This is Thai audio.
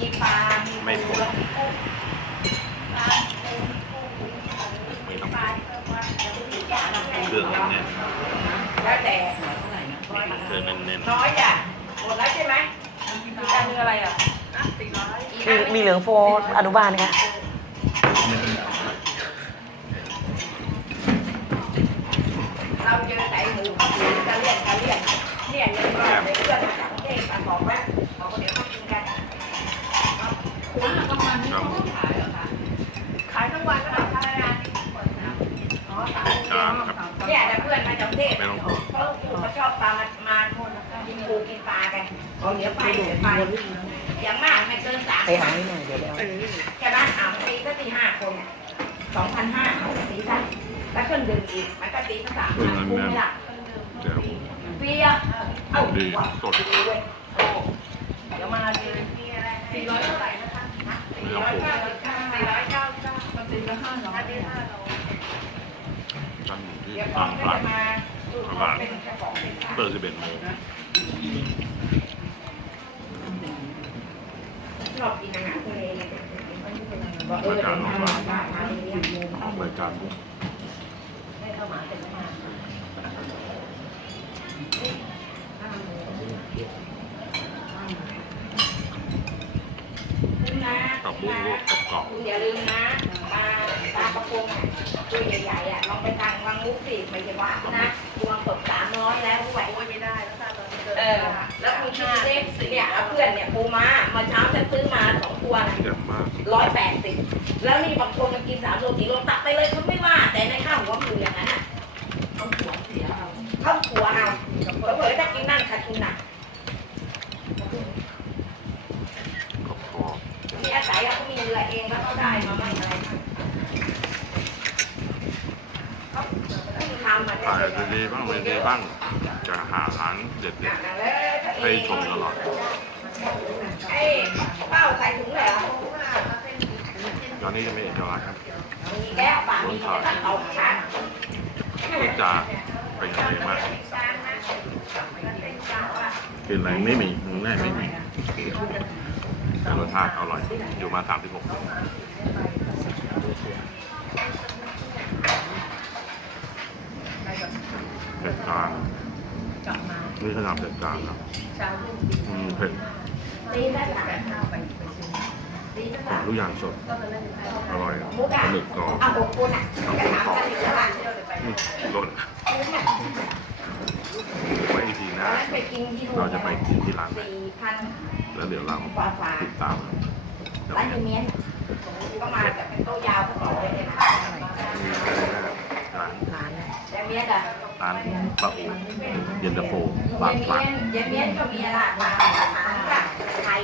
มีปลา มีไม่ผล ไม่ต้อเครื่องแน่นแล้วแต่เครื่องแน่นน้อยจ้ะหมดแล้วใช่ไหมอันนึงอะไรอะมีมีเหลืองโฟอนุบาลค่ะเราจอไก่หมูเขาเรียกเขาเรียกเนี่ยเนเดืเพื่อนต่งเทศมาบอกว่าเขาก็ เอาเดี๋ยวไปเดี๋ยวไปอย่างมากไม่เกินสามไปหาให้หน่อยเดี๋ยวเดี๋ยวแค่บ้านอ่าวตีก็ตีห้าคนสองพันห้าเอาตีซะแล้วเครื่องดื่มอีกมันก็ตีก็สามพันคุ้มไหมล่ะเดี๋ยวเบียร์เอ้าดีว่ะสดดีเว้ยโอ้เดี๋ยวมาเลยสี่ร้อยเท่าไหร่นะคะสี่ร้อยเก้าสิบเก้าสี่ร้อยเก้าสิบเก้ามันเป็นละห้าร้อยเนี่ยตั้งอยู่ที่เดี๋ยวบางก็พลัดจะมาดูเป็นเจ้าของเป็นข้าเปิดสิบเอ็ดโมง บอกเออเดี๋ยวมาบ้านมาเลี้ยงออกรายการไม่เข้ามาแต่ไม่มาคุณนะกับบุ้งลวกกับกรอบคุณอย่าลืมนะปลาปลากระพงอะตัวใหญ่ๆอะลองไปทางวังมุกสิไม่ใช่ว่านะวมตกสาม วนะเยี่ยมมากร้อยแปดสิบแล้วนี่บางคนมันกินสามโลสี่โลตักไปเลยเขาไม่ว่า แต่ในข้าวหัวมันอยู่อย่างนั้นอะเขาหัวเสียเอาเข้าหัวเอาเผลอๆถ้ากินนั่นขาดทุนหนักกรอบกรอบมีอาศัยอะเขามีเรือเองแล้วก็ได้มาไม่อะไรเขาเขาทำมาได้ถ่ายเลยดีๆบ้างไม่ดีบ้างจะหาร้านเด็ดไอ้ๆให้ชมตลอด ไอ้เป้าใส่ถุงเลยเหรอตอนนี้จะไม่เอกลักษณ์ครับมีแก้วปากมีแต่ตัดตกชัดพูดจาเป็นทะเลมากกินอะไรไม่มีมึงแน่ไม่มีแต่รสชาติอร่อย อยู่มา36ปีเผ็ดกลางกลับมานี่ขนาดเผ็ดกลางครับเช้ารุ่งอืมเผ็ด ตีด้านหลังแปดข้าวไปไปซื้อตีด้านหลังทุกอย่างสดก็เลยอร่อยมุกปอะลาหมึกกรอบเอาหกคนอะจะถามกันอีกแล้วอะอืมหล่นไว้อีกทีหตอนะนนั้นไปกินที่นู่นเราจะไปกินที่ร้านไหนสี่พันแล้วเดี๋ยวเรากว่าฝาติดตามเดี๋ยวร้านมียูเมียนก็มาแต่เป็นโต๊ะยาวก็บอกเลยนะร้านร้าน เมียนอะร้านปลาโอเย็นตาโฟบายางยพลัด เย็นยายเมียนก็มีหลากหลายอาหารค่ะไทย